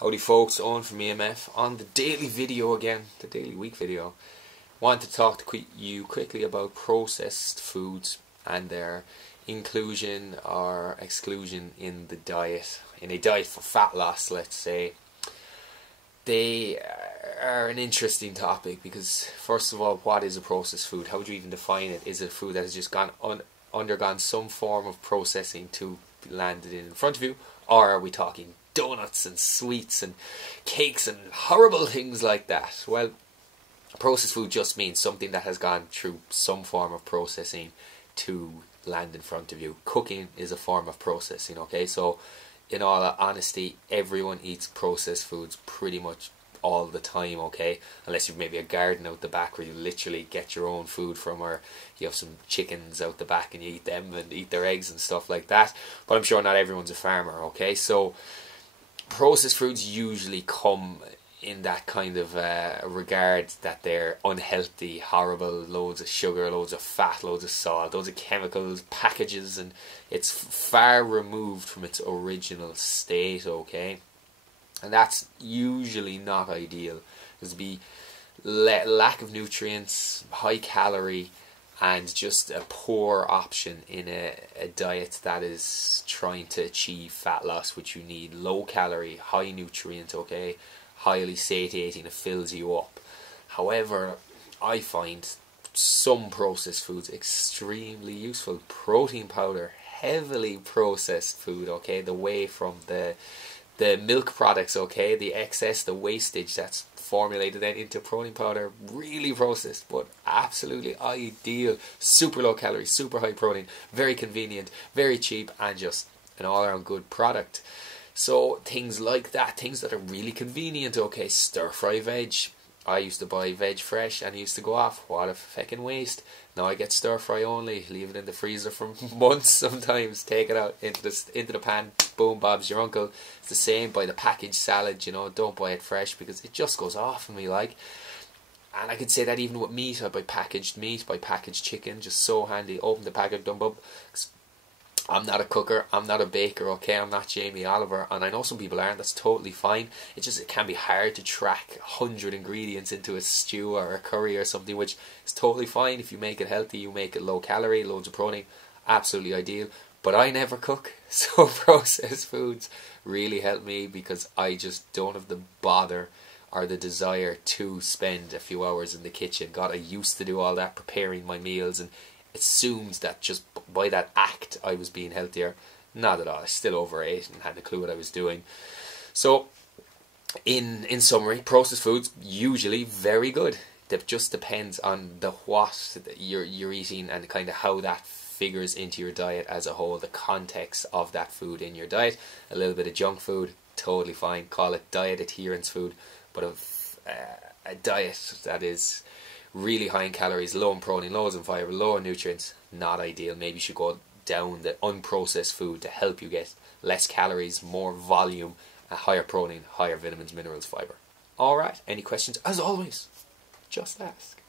Howdy folks, Owen from EMF on the daily video again, the daily week video. Want to talk to you quickly about processed foods and their inclusion or exclusion in the diet, in a diet for fat loss, let's say. They are an interesting topic because, first of all, what is a processed food? How would you even define it? Is it a food that has just undergone some form of processing to be landed in front of you, or are we talking donuts and sweets and cakes and horrible things like that? Well, processed food just means something that has gone through some form of processing to land in front of you. Cooking is a form of processing, okay? So in all honesty, everyone eats processed foods pretty much all the time, okay? Unless you've maybe a garden out the back where you literally get your own food from, or you have some chickens out the back and you eat them and eat their eggs and stuff like that. But I'm sure not everyone's a farmer, okay? So processed foods usually come in that kind of regard that they're unhealthy, horrible, loads of sugar, loads of fat, loads of salt, loads of chemicals, packages, and it's far removed from its original state, okay? And that's usually not ideal. There's be lack of nutrients, high calorie, and just a poor option in a diet that is trying to achieve fat loss, which you need low calorie, high nutrient, okay, highly satiating, it fills you up. However, I find some processed foods extremely useful. Protein powder, heavily processed food, okay, the whey from the milk products, okay, the excess, the wastage that's formulated then into protein powder, really processed, but absolutely ideal. Super low calorie, super high protein, very convenient, very cheap, and just an all-around good product. So things like that, things that are really convenient, okay, stir-fry veg. I used to buy veg fresh and it used to go off. What a feckin' waste. Now I get stir-fry only, leave it in the freezer for months sometimes, take it out into the pan, boom, Bob's your uncle. It's the same, buy the packaged salad, you know, don't buy it fresh because it just goes off on me, like. And I could say that even with meat. I buy packaged meat, buy packaged chicken, just so handy. Open the packet, dump up. I'm not a cooker, I'm not a baker, okay, I'm not Jamie Oliver, and I know some people aren't, that's totally fine. It can be hard to track 100 ingredients into a stew or a curry or something, which is totally fine. If you make it healthy, you make it low calorie, loads of protein, absolutely ideal. But I never cook, so processed foods really help me because I just don't have the bother or the desire to spend a few hours in the kitchen. God, I used to do all that, preparing my meals, and assumed that just by that act I was being healthier. Not at all. I still overate and hadn't a clue what I was doing. So in summary, processed foods usually very good. It just depends on the what you're eating and kind of how that figures into your diet as a whole, the context of that food in your diet. A little bit of junk food, totally fine. Call it diet adherence food, but a diet that is really high in calories, low in protein, low in fibre, low in nutrients, not ideal. Maybe you should go down the unprocessed food to help you get less calories, more volume, higher protein, higher vitamins, minerals, fibre. Alright, any questions? As always, just ask.